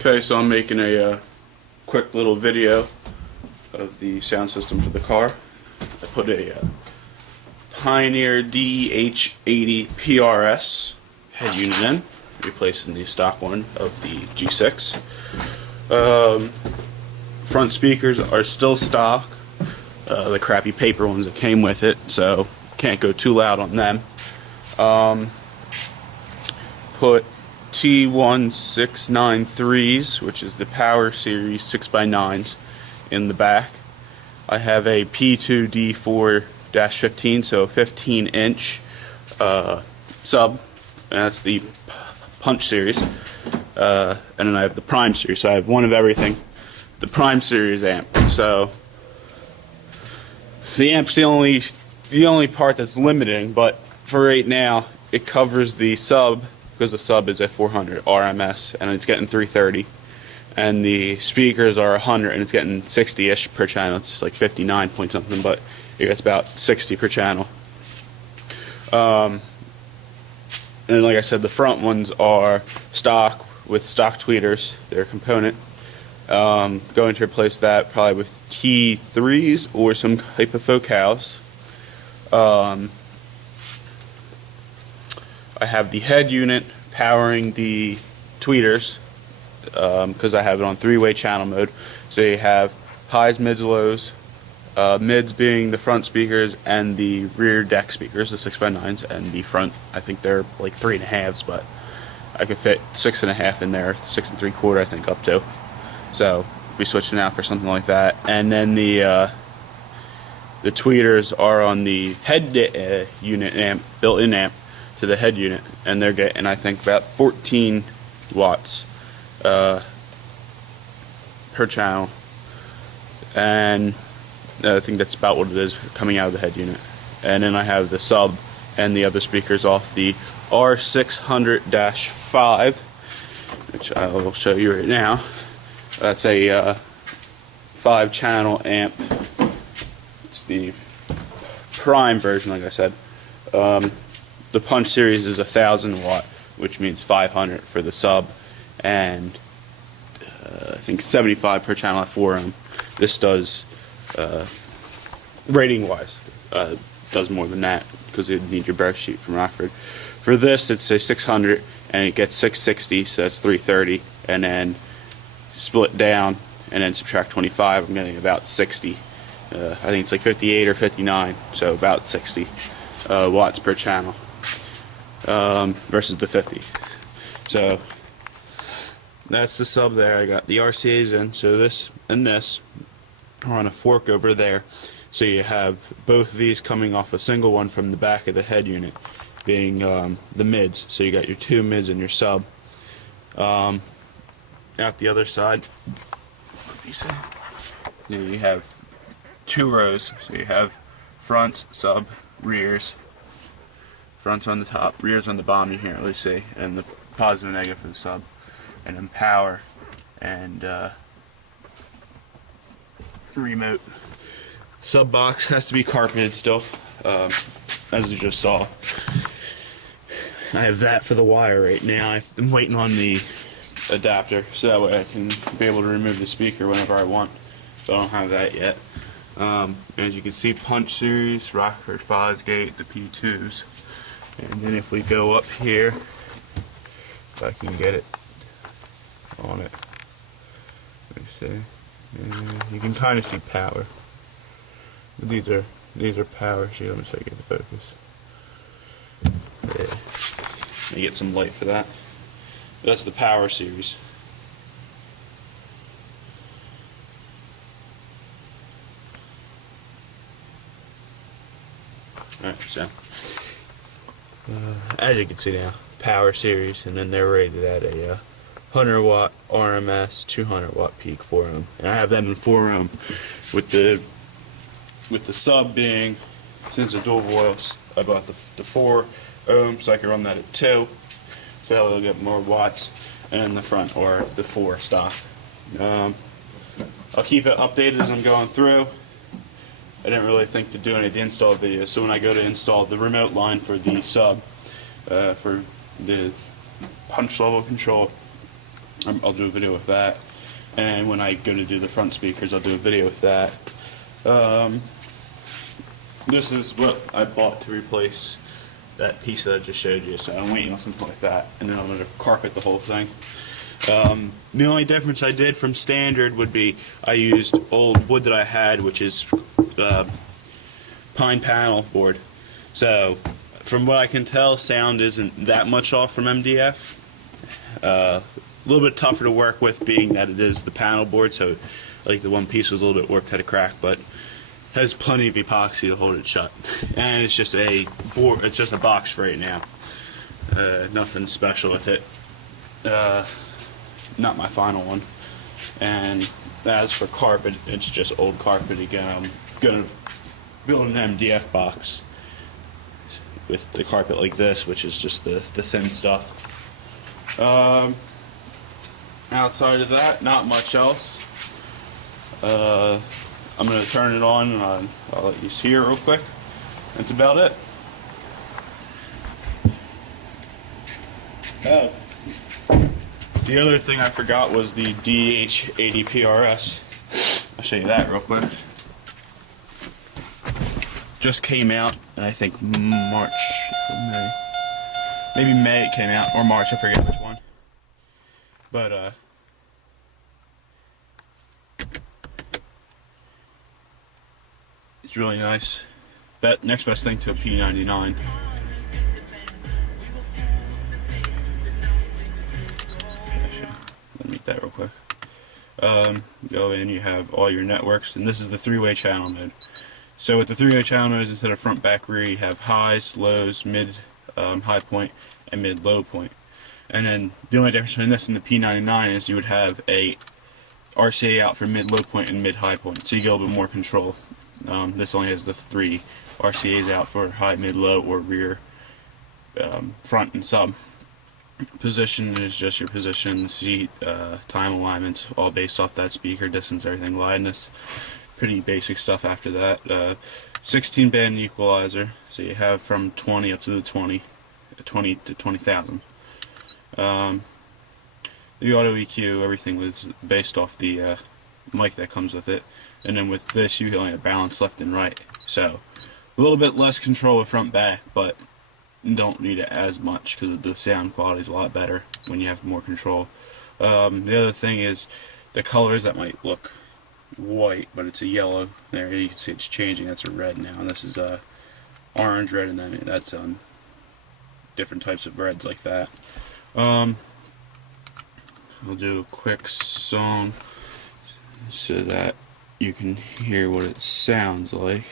Okay, so I'm making a quick little video of the sound system for the car. I put a Pioneer DH80 PRS head unit in, replacing the stock one of the G6. Front speakers are still stock, the crappy paper ones that came with it, so can't go too loud on them. Put T1693s, which is the Power Series 6x9s, in the back. I have a P2D4-15, so 15-inch sub, and that's the Punch Series. And then I have the Prime Series, so I have one of everything. The Prime Series amp. So the amp's the only part that's limiting, but for right now, it covers the sub, because the sub is at 400 RMS and it's getting 330, and the speakers are 100 and it's getting 60-ish per channel. It's like 59 point something, but it gets about 60 per channel. And like I said, the front ones are stock with stock tweeters. They're a component. Going to replace that probably with T3s or some type of focals. I have the head unit powering the tweeters, because I have it on three-way channel mode. So you have highs, mids, lows. Mids being the front speakers and the rear deck speakers, the 6x9s, and the front, I think they're like 3.5s, but I could fit 6.5 in there, 6 3/4 I think up to. So we'll be switching out for something like that. And then the tweeters are on the head unit amp, built-in amp to the head unit, and they're getting, I think, about 14 watts per channel, and I think that's about what it is coming out of the head unit. And then I have the sub and the other speakers off the R600-5, which I will show you right now. That's a 5-channel amp. It's the Prime version, like I said. The Punch Series is 1,000 watt, which means 500 for the sub, and I think 75 per channel at 4 ohm. This does, rating-wise, does more than that, because it needs your burst sheet from Rockford. For this, it's a 600, and it gets 660, so that's 330, and then split down, and then subtract 25, I'm getting about 60. I think it's like 58 or 59, so about 60 watts per channel. Versus the 50. So that's the sub there. I got the RCA's in, so this and this are on a fork over there. So you have both of these coming off a single one from the back of the head unit, being the mids. So you got your two mids and your sub. Out the other side, let me see. You have two rows. So you have fronts, sub, rears. Front's on the top, rear's on the bottom, you can't really see, and the positive and negative for the sub, and then power, and the remote. Sub box has to be carpeted still, as you just saw. I have that for the wire right now. I'm waiting on the adapter, so that way I can be able to remove the speaker whenever I want, so I don't have that yet. As you can see, Punch Series, Rockford Fosgate, the P2s. And then if we go up here, if I can get it on it, let me see. You can kind of see power. These are power. See, let me see if I get the focus. Yeah, let me get some light for that. That's the Power Series. All right, so. As you can see now, Power Series, and then they're rated at a 100 watt RMS, 200 watt peak, 4 ohm, and I have them in 4 ohm, with the sub being, since the dual voice, I bought the 4 ohm, so I can run that at 2, so that will get more watts, and in the front, or the 4 stock. I'll keep it updated as I'm going through. I didn't really think to do any of the install videos, so when I go to install the remote line for the sub, for the punch level control, I'll do a video with that. And when I go to do the front speakers, I'll do a video with that. This is what I bought to replace that piece that I just showed you, so I'm waiting on something like that, and then I'm going to carpet the whole thing. The only difference I did from standard would be I used old wood that I had, which is pine panel board. So from what I can tell, sound isn't that much off from MDF. A little bit tougher to work with, being that it is the panel board, so like the one piece was a little bit warped, had a crack, but has plenty of epoxy to hold it shut. And it's just a board, it's just a box for right now. Nothing special with it. Not my final one. And as for carpet, it's just old carpet again. I'm gonna build an MDF box with the carpet like this, which is just the thin stuff. Outside of that, not much else. I'm going to turn it on, and I'll let you see it real quick. That's about it. Oh. The other thing I forgot was the DH80 PRS. I'll show you that real quick. Just came out, I think March, May. Maybe May it came out, or March, I forget which one. But, it's really nice. Next best thing to a P99. Actually, let me make that real quick. Go in, you have all your networks, and this is the three-way channel mode. So with the three-way channel mode, instead of front, back, rear, you have highs, lows, mid, high point, and mid, low point. And then the only difference between this and the P99 is you would have a RCA out for mid, low point, and mid, high point. So you get a little bit more control. This only has the three RCAs out for high, mid, low, or rear, front, and sub. Position is just your position, seat, time alignments, all based off that speaker, distance, everything, loudness. Pretty basic stuff after that. 16 band equalizer, so you have from 20 up to the 20 to 20,000. The auto EQ, everything was based off the mic that comes with it. And then with this, you can only have balance left and right. So a little bit less control with front back, but don't need it as much because the sound quality is a lot better when you have more control. The other thing is the colors that might look white, but it's a yellow. There you can see it's changing. That's a red now, and this is a orange, red, and then that's different types of reds like that. We'll do a quick song so that you can hear what it sounds like.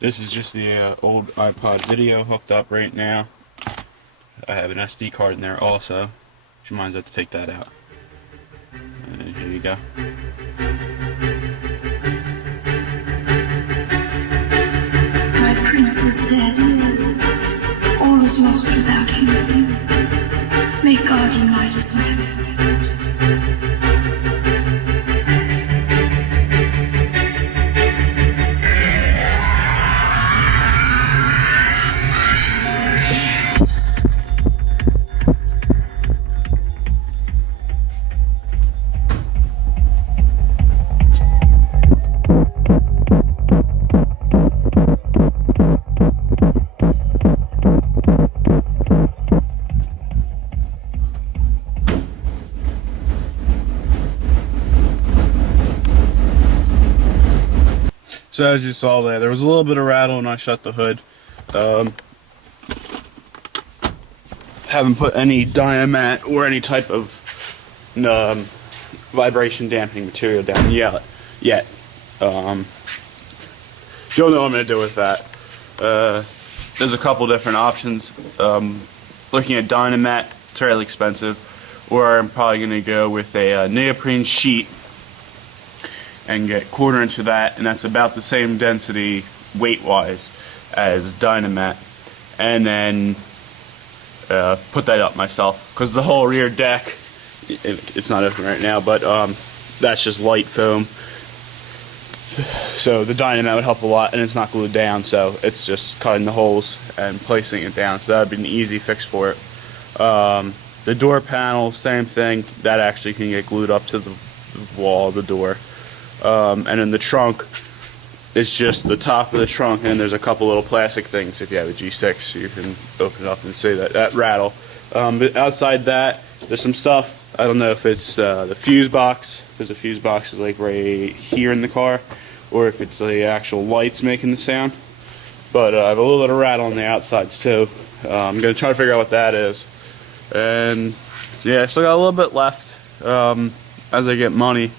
This is just the old iPod video hooked up right now. I have an SD card in there also, which reminds me I have to take that out. And here you go. My prince is dead. All is lost without him. May God unite us now. So as you saw there was a little bit of rattle when I shut the hood. Haven't put any Dynamat or any type of vibration dampening material down yet. Don't know what I'm going to do with that. There's a couple different options. Looking at Dynamat, it's fairly expensive, or I'm probably going to go with a neoprene sheet and get 1/4 inch of that, and that's about the same density weight-wise as Dynamat, and then put that up myself, because the whole rear deck, it's not open right now, but that's just light foam, So the Dynamet would help a lot, and it's not glued down, so it's just cutting the holes and placing it down. So that would be an easy fix for it. The door panel, same thing. That actually can get glued up to the wall of the door. And then the trunk, it's just the top of the trunk, and there's a couple little plastic things. If you have a G6, you can open it up and see that rattle. But outside that, there's some stuff. I don't know if it's the fuse box, because the fuse box is like right here in the car, or if it's the actual lights making the sound. But I have a little bit of rattle on the outsides too. I'm going to try to figure out what that is. And yeah, I still got a little bit left as I get money.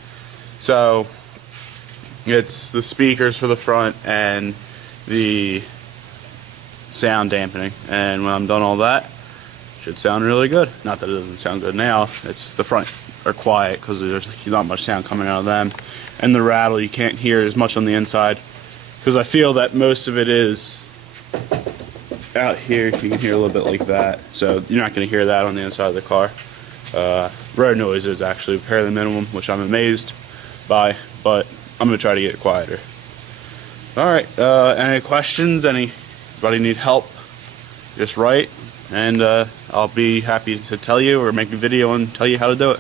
So it's the speakers for the front and the sound dampening. And when I'm done all that, it should sound really good. Not that it doesn't sound good now. It's the front are quiet because there's not much sound coming out of them. And the rattle, you can't hear as much on the inside, because I feel that most of it is out here. You can hear a little bit like that, so you're not going to hear that on the inside of the car. Road noise is actually fairly minimum, which I'm amazed by, but I'm going to try to get it quieter. Alright, any questions? Anybody need help? Just write, and I'll be happy to tell you or make a video and tell you how to do it.